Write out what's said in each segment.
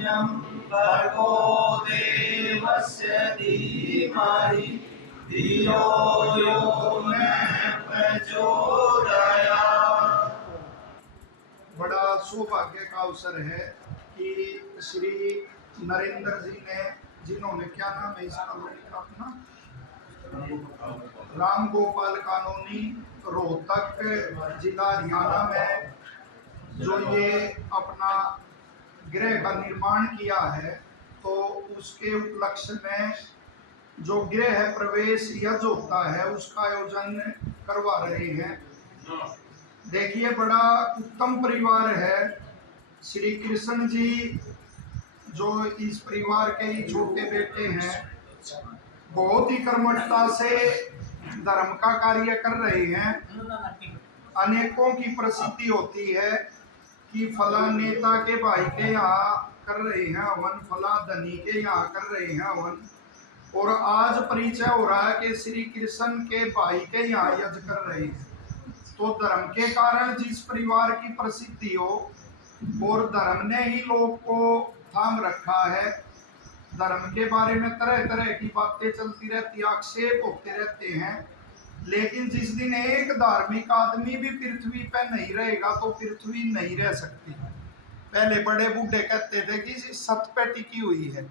भर्गो देवस्य धीमहि धियो यो नः प्रचोदयात्। बड़ा सौभाग्य का अवसर है कि श्री नरेंद्र जी ने, जिन्होंने क्या नाम है इस कॉलोनी का अपना, राम गोपाल कॉलोनी, रोहतक जिला हरियाणा में जो ये अपना गृह का निर्माण किया है, तो उसके उपलक्ष्य में जो गृह प्रवेश यज्ञ होता है उसका आयोजन करवा रहे हैं। देखिए बड़ा उत्तम परिवार है। श्री कृष्ण जी जो इस परिवार के ही छोटे बेटे हैं, बहुत ही कर्मठता से धर्म का कार्य कर रहे हैं। अनेकों की प्रसिद्धि होती है कि फला नेता के भाई के यहाँ कर रहे हैं हवन, फला धनी के यहाँ कर रहे हैं हवन, और आज परिचय हो रहा है कि श्री कृष्ण के भाई के यहाँ यज्ञ कर रहे हैं। तो धर्म के कारण जिस परिवार की प्रसिद्धि हो, और धर्म ने ही लोग को थाम रखा है। धर्म के बारे में तरह तरह की बातें चलती रहती, आक्षेप होते रहते हैं, लेकिन जिस दिन एक धार्मिक आदमी भी पृथ्वी पर नहीं रहेगा तो पृथ्वी नहीं रह सकती। पहले बड़े बूढ़े कहते थे कि सत पे टिकी हुई है,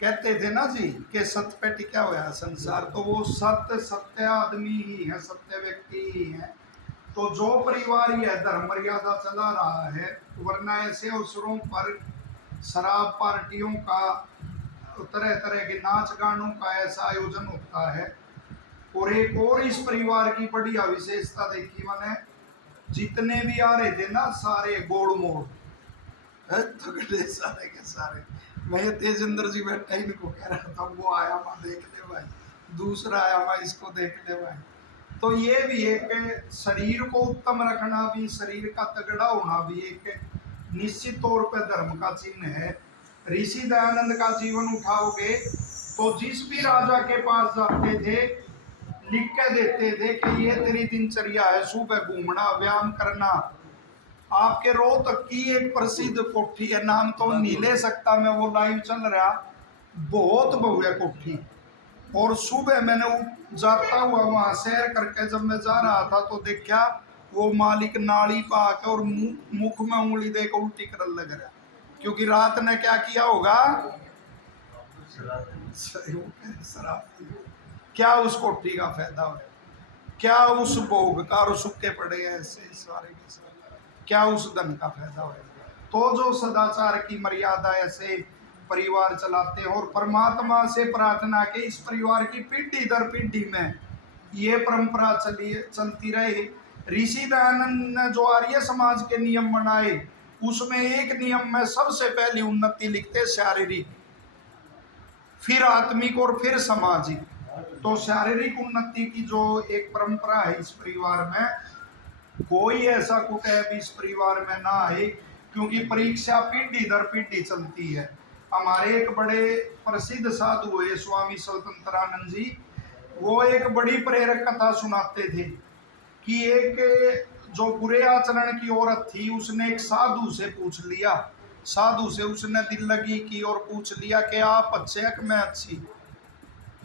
कहते थे ना जी कि सत पे टिका हुआ है संसार, तो वो सत्य आदमी ही है, सत्य व्यक्ति ही है। तो जो परिवार यह धर्म मर्यादा चला रहा है, वरना ऐसे अवसरों पर शराब पार्टियों का, तरह तरह के नाच गानों का ऐसा आयोजन होता है। और एक और इस परिवार की बढ़िया विशेषता देखी मैंने, जितने भी आ रहे थे ना सारे गोड़ मोड़ तगड़े सारे के सारे। मैं तेजेंद्र जी बैठा इनको कह रहा था, वो आया मैं देख ले भाई, दूसरा आया मैं इसको देख ले भाई। तो ये भी एक शरीर को उत्तम रखना भी, शरीर का तगड़ा होना भी एक निश्चित तौर पर धर्म का चिन्ह है। ऋषि दयानंद का जीवन उठाओगे तो जिस भी राजा के पास जाते थे लिख के देते थे कि ये तेरी दिनचर्या है, सुबह घूमना, व्यायाम करना। आपके रोहतक की एक प्रसिद्ध कोठी है, नाम तो नहीं ले सकता मैं, वो लाइव चल रहा, बहुत भव्य कोठी। और सुबह मैंने जाता हुआ वहां सैर करके जब मैं जा रहा था तो देखा वो मालिक नाली पा के और मुख में उंगली देकर उल्टी कर लग रहा, क्योंकि रात ने क्या किया होगा, शराब। क्या उस कोठी का फायदा हो, क्या उस भोग का, और सूखे पड़े ऐसे सारे के सारे, क्या उस धन का फायदा हो। तो जो सदाचार की मर्यादा ऐसे परिवार चलाते हैं, और परमात्मा से प्रार्थना के इस परिवार की पीढ़ी दर पीढ़ी में ये परंपरा चलती रहे। ऋषि दयानंद ने जो आर्य समाज के नियम बनाए, उसमें एक नियम में सबसे पहली उन्नति लिखते शारीरिक, फिर आत्मिक और फिर सामाजिक। तो शारीरिक उन्नति की जो एक परंपरा है इस परिवार में, कोई ऐसा कुटैब इस परिवार में ना आए, क्योंकि परीक्षा पीढ़ी दर पीढ़ी चलती है। हमारे एक बड़े प्रसिद्ध साधु हुए स्वामी स्वतंत्रानंद जी, वो एक बड़ी प्रेरक कथा सुनाते थे कि एक जो बुरे आचरण की औरत थी, उसने एक साधु से पूछ लिया, साधु से उसने दिल लगी की और पूछ लिया कि आप अच्छे हैं कि मैं अच्छी।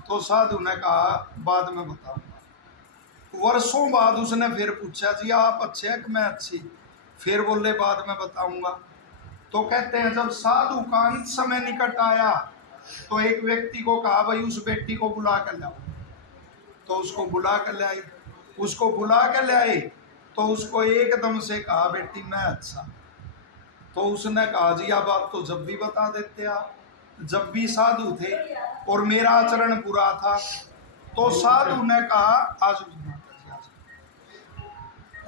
तो साधु ने कहा बाद में बताऊंगा। वर्षों बाद उसने फिर पूछा जी आप अच्छे हैं कि मैं अच्छी, फिर बोले बाद में बताऊंगा। तो कहते हैं जब साधु का अंत समय निकट आया तो एक व्यक्ति को कहा भाई उस बेटी को बुला कर लाओ। तो उसको बुला कर ले आई, उसको बुला कर ले आई तो उसको एकदम से कहा बेटी मैं अच्छा। तो उसने कहा जी अब आप तो जब भी बता देते, आप जब भी साधु थे और मेरा आचरण बुरा था। तो साधु ने कहा आज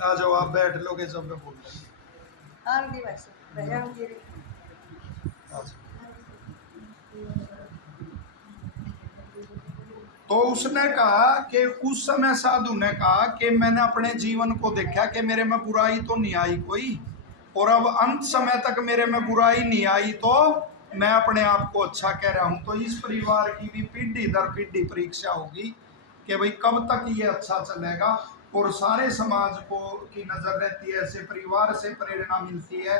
आ जाओ आप बैठ लोगे जब मैं बोल रही। तो उसने कहा कि उस समय साधु ने कहा कि मैंने अपने जीवन को देखा कि मेरे में बुराई तो नहीं आई कोई, और अब अंत समय तक मेरे में बुराई नहीं आई तो मैं अपने आप को अच्छा कह रहा हूं। तो इस परिवार की भी पीढ़ी दर पीढ़ी परीक्षा होगी कि भाई कब तक ये अच्छा चलेगा, और सारे समाज को की नजर रहती है, ऐसे परिवार से प्रेरणा मिलती है।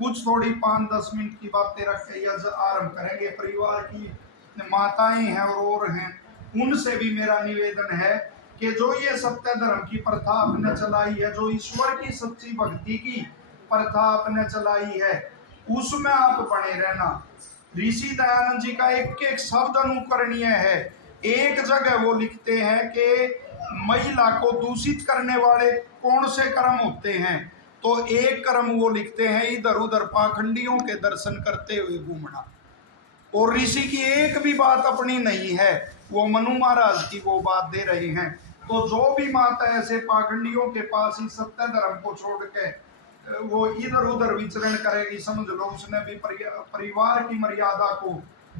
कुछ थोड़ी 5-10 मिनट की बातें रख के यज्ञ आरंभ करेंगे। परिवार की माताएं हैं और हैं, उनसे भी मेरा निवेदन है कि जो ये सत्य धर्म की प्रथा आपने चलाई है, जो ईश्वर की सच्ची भक्ति की प्रथा आपने चलाई है, उसमें आप बने रहना। ऋषि दयानंद जी का एक एक शब्द अनुकरणीय है। एक जगह वो लिखते हैं कि महिला को दूषित करने वाले कौन से कर्म होते हैं, तो एक कर्म वो लिखते हैं इधर उधर पाखंडियों के दर्शन करते हुए घूमना। और ऋषि की एक भी बात अपनी नहीं है, वो मनु महाराज की वो बात दे रहे हैं। तो जो भी माता ऐसे पाखंडियों के पास ही सत्य धर्म को छोड़ के वो इधर उधर विचरण करेगी, समझ लो उसने भी परिवार की मर्यादा को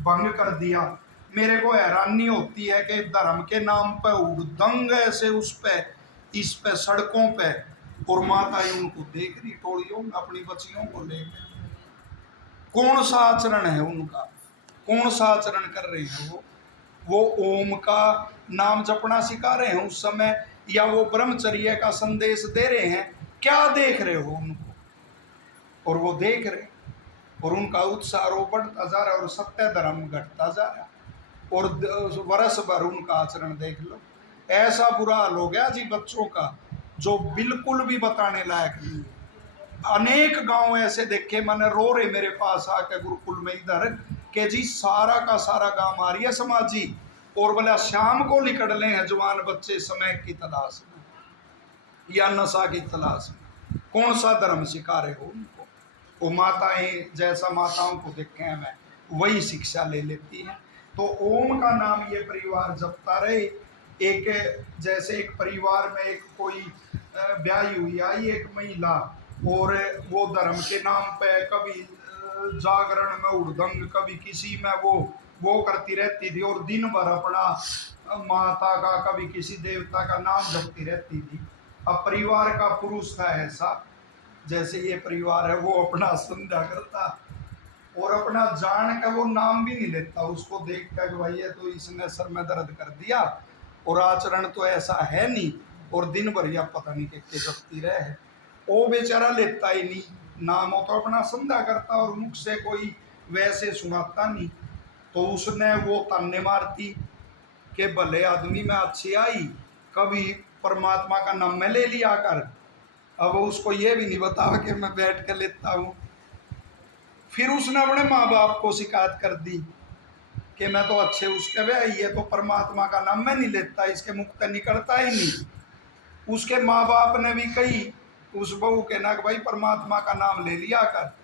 भंग कर दिया। मेरे को हैरानी होती है कि धर्म के नाम पे उड़दंग ऐसे उस पे इस पे सड़कों पे, और माताएं उनको देख रही टोलियों में अपनी बच्चियों को लेकर। कौन सा आचरण है उनका, कौन सा आचरण कर रहे हैं वो ओम का नाम जपना सिखा रहे हैं उस समय, या वो ब्रह्मचर्य का संदेश दे रहे हैं? क्या देख रहे हो उनको? और वो देख रहे, और उनका उत्साह बढ़ता जा रहा है और सत्य धर्म घटता जा रहा है। और वर्ष भर उनका आचरण देख लो, ऐसा बुरा हाल हो गया जी बच्चों का जो बिल्कुल भी बताने लायक नहीं है। अनेक गांव ऐसे देखे मैंने, रो रहे मेरे पास आके गुरुकुल में इधर के जी सारा का सारा गांव आ रही है समाजी, और बोला शाम को निकल हैं जवान बच्चे समय की तलाश में या नशा की तलाश में। कौन सा धर्म सिखा रहे हो उनको? वो माताएं जैसा माताओं को देखे हैं मैं वही शिक्षा ले लेती हैं। तो ओम का नाम ये परिवार जपता रहे। एक जैसे एक परिवार में एक कोई ब्याही हुई आई एक महिला, और वो धर्म के नाम पे कभी जागरण में उड़दंग, कभी किसी में वो करती रहती थी, और दिन भर अपना माता का कभी किसी देवता का नाम जपती रहती थी। अब परिवार का पुरुष था ऐसा, जैसे ये परिवार है, वो अपना संध्या करता और अपना जान का वो नाम भी नहीं लेता। उसको देख कर भाई ये तो इसने सर में दर्द कर दिया, और आचरण तो ऐसा है नहीं, और दिन भर या पता नहीं के जपती रहे। वो बेचारा लेता ही नहीं नाम, हो तो अपना संध्या करता और मुख से कोई वैसे सुनाता नहीं। तो उसने वो ताने मारती कि भले आदमी में अच्छी आई, कभी परमात्मा का नाम में ले लिया कर। अब उसको ये भी नहीं बतावा कि मैं बैठ कर लेता हूँ। फिर उसने अपने माँ बाप को शिकायत कर दी कि मैं तो अच्छे उसके वे, ये तो परमात्मा का नाम मैं नहीं लेता, इसके मुख से निकलता ही नहीं। उसके माँ बाप ने भी कही उस बहू के ना कि भाई परमात्मा का नाम ले लिया कर।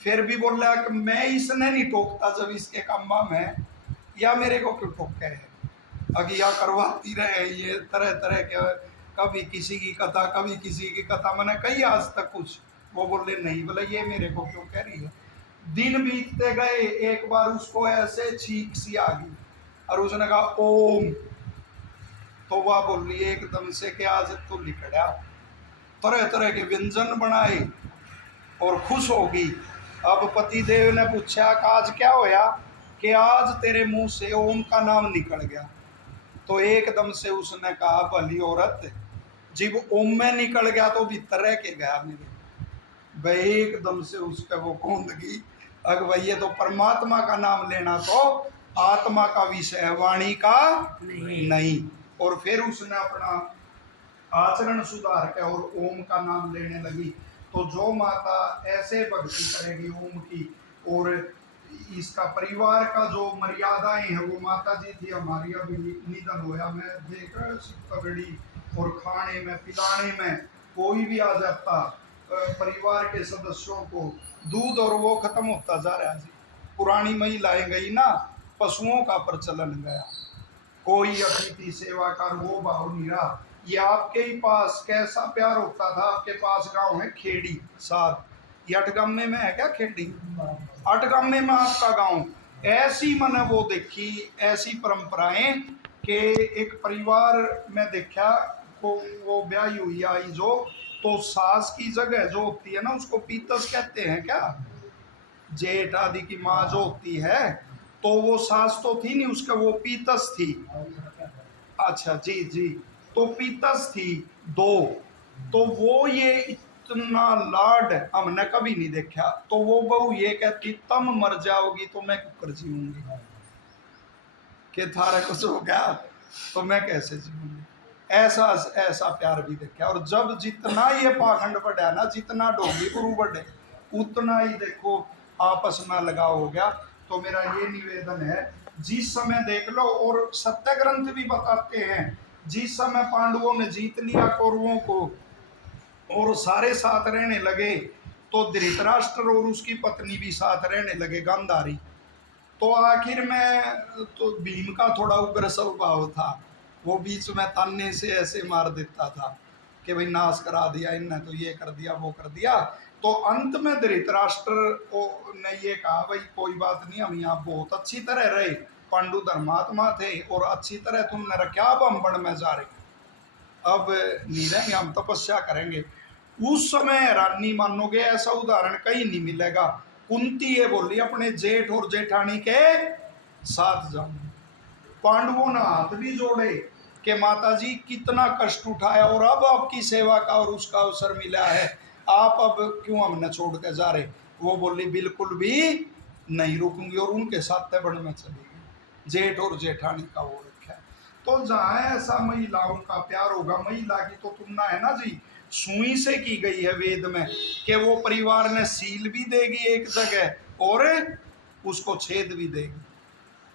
फिर भी बोल रहा कि मैं इसने नहीं टोकता जब इसके कम्मा में, या मेरे को क्यों टोके है। अगिया करवाती रहे ये तरह तरह के, कभी किसी की कथा कभी किसी की कथा। मैंने कही आज तक कुछ, वो बोले नहीं, बोले ये मेरे को क्यों कह रही है। दिन बीतते गए, एक बार उसको ऐसे छींक सी आ गई और उसने कहा ओम, तो वह बोल रही एकदम से कि आज तो लिखड़ा, तरह तरह के व्यंजन बनाए और खुश होगी। अब पतिदेव ने पूछा कि आज क्या होया, कि आज तेरे मुंह से ओम का नाम निकल गया। तो एकदम से उसने कहा भली औरत, जब ओम में निकल गया तो भीतर रह के गया मेरे। भाई एकदम से उसका वो कौंध गई, अग भाई ये तो परमात्मा का नाम लेना तो आत्मा का विषय है, वाणी का नहीं। और फिर उसने अपना आचरण सुधार के और ओम का नाम लेने लगी। तो जो माता ऐसे भक्ति करेगी ओम की, और इसका परिवार का जो मर्यादाएं हैं, वो माता जी थी हमारी, अभी निधन होया। मैं देख रहा पगड़ी और खाने में पिलाने में कोई भी आ जाता परिवार के सदस्यों को, दूध और वो खत्म होता जा रहा है जी। पुरानी महिलाएं गई ना, पशुओं का प्रचलन गया, कोई अतिथि सेवा कर वो भाव नहीं रहा। ये आपके ही पास कैसा प्यार होता था। आपके पास गांव है खेड़ी साथ, ये अठगम्मे में है क्या खेड़ी, अठगम्मे में आपका गांव। ऐसी मैंने वो देखी ऐसी परंपराएं कि एक परिवार में देखा को वो ब्याही हुई आई जो, तो सास की जगह जो होती है ना उसको पीतस कहते हैं क्या, जेठ आदि की माँ जो होती है, तो वो सास तो थी नहीं उसका, वो पीतस थी। अच्छा जी जी, तो पीतस थी दो। तो वो ये इतना लाड हमने कभी नहीं देखा। तो वो बहू ये कहती तुम मर जाओगी तो मैं कुकर जीऊंगी, कि थारा कुछ हो गया तो मैं कैसे जीऊंगी। ऐसा ऐसा प्यार भी देखा। और जब जितना ये पाखंड बढ़ा ना, जितना डोगी गुरु बढ़े, उतना ही देखो आपस में लगाव हो गया। तो मेरा ये निवेदन है, जिस समय देख लो, और सत्य ग्रंथ भी बताते हैं, जिस समय पांडवों ने जीत लिया कौरवों को और सारे साथ रहने लगे, तो धृतराष्ट्र और उसकी पत्नी भी साथ रहने लगे, गांधारी। तो आखिर में तो भीम का थोड़ा उग्र स्वभाव था, वो बीच में ताने से ऐसे मार देता था कि भाई नाश करा दिया इनने, तो ये कर दिया वो कर दिया। तो अंत में धृतराष्ट्र ने ये कहा भाई कोई बात नहीं, हम यहाँ बहुत अच्छी तरह रहे, पांडु धर्मात्मा थे और अच्छी तरह तुमने रखा, अब हम वन में जा रहे, अब नहीं रहेंगे, हम तपस्या करेंगे। उस समय रानी मानोगे ऐसा उदाहरण कहीं नहीं मिलेगा। कुंती ये बोली अपने जेठ और जेठानी के साथ जाऊंगी। पांडवों ने हाथ भी जोड़े कि माता जी कितना कष्ट उठाया और अब आपकी सेवा का और उसका अवसर मिला है, आप अब क्यों हमने छोड़ के जा रहे। वो बोली बिल्कुल भी नहीं रुकूंगी, और उनके साथ तबड़ में चली गई। जेठ और जेठानी का वो रखा है। तो जहाँ ऐसा महिलाओं का प्यार होगा, महिला की तो तुलना है ना जी सुई से की गई है वेद में, कि वो परिवार ने सील भी देगी एक जगह और उसको छेद भी देगी।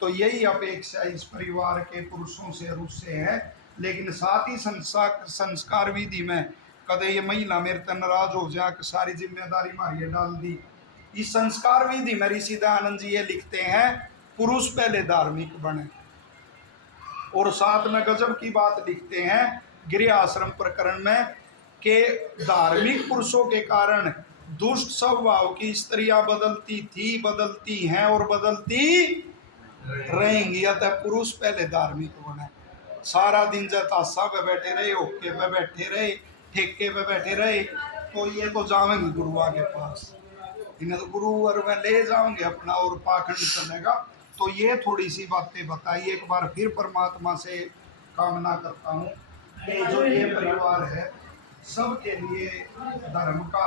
तो यही अपेक्षा इस परिवार के पुरुषों से और उससे है। लेकिन साथ ही संस्कार विधि में कदे ये महिला मेरे तन नाराज हो जाए कि सारी जिम्मेदारी मारिए डाल दी। इस संस्कार विधि में ऋषि दयानंद जी ये लिखते हैं, पुरुष पहले धार्मिक बने। और साथ में गजब की बात लिखते हैं गृह आश्रम प्रकरण में, कि धार्मिक पुरुषों के कारण दुष्ट स्वभाव की स्त्रियां बदलती थी, बदलती हैं और बदलती रहेंगी। अतः पुरुष पहले धार्मिक बने। सारा दिन जताशा पे बैठे रहे, ओके पे बैठे रहे, ठेके पे बैठे रहे, तो ये तो जाएंगे गुरुआ के पास, इन्हें तो गुरु और में ले जाओगे अपना और पाखंड चलेगा। तो ये थोड़ी सी बातें बताई। एक बार फिर परमात्मा से कामना करता हूँ कि जो ये परिवार है सबके लिए धर्म का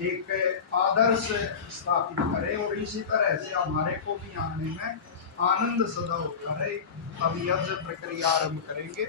एक आदर्श स्थापित करे, और इसी तरह से हमारे को भी आने में आनंद सदा होता रहे। अब यज्ञ प्रक्रिया आरंभ करेंगे।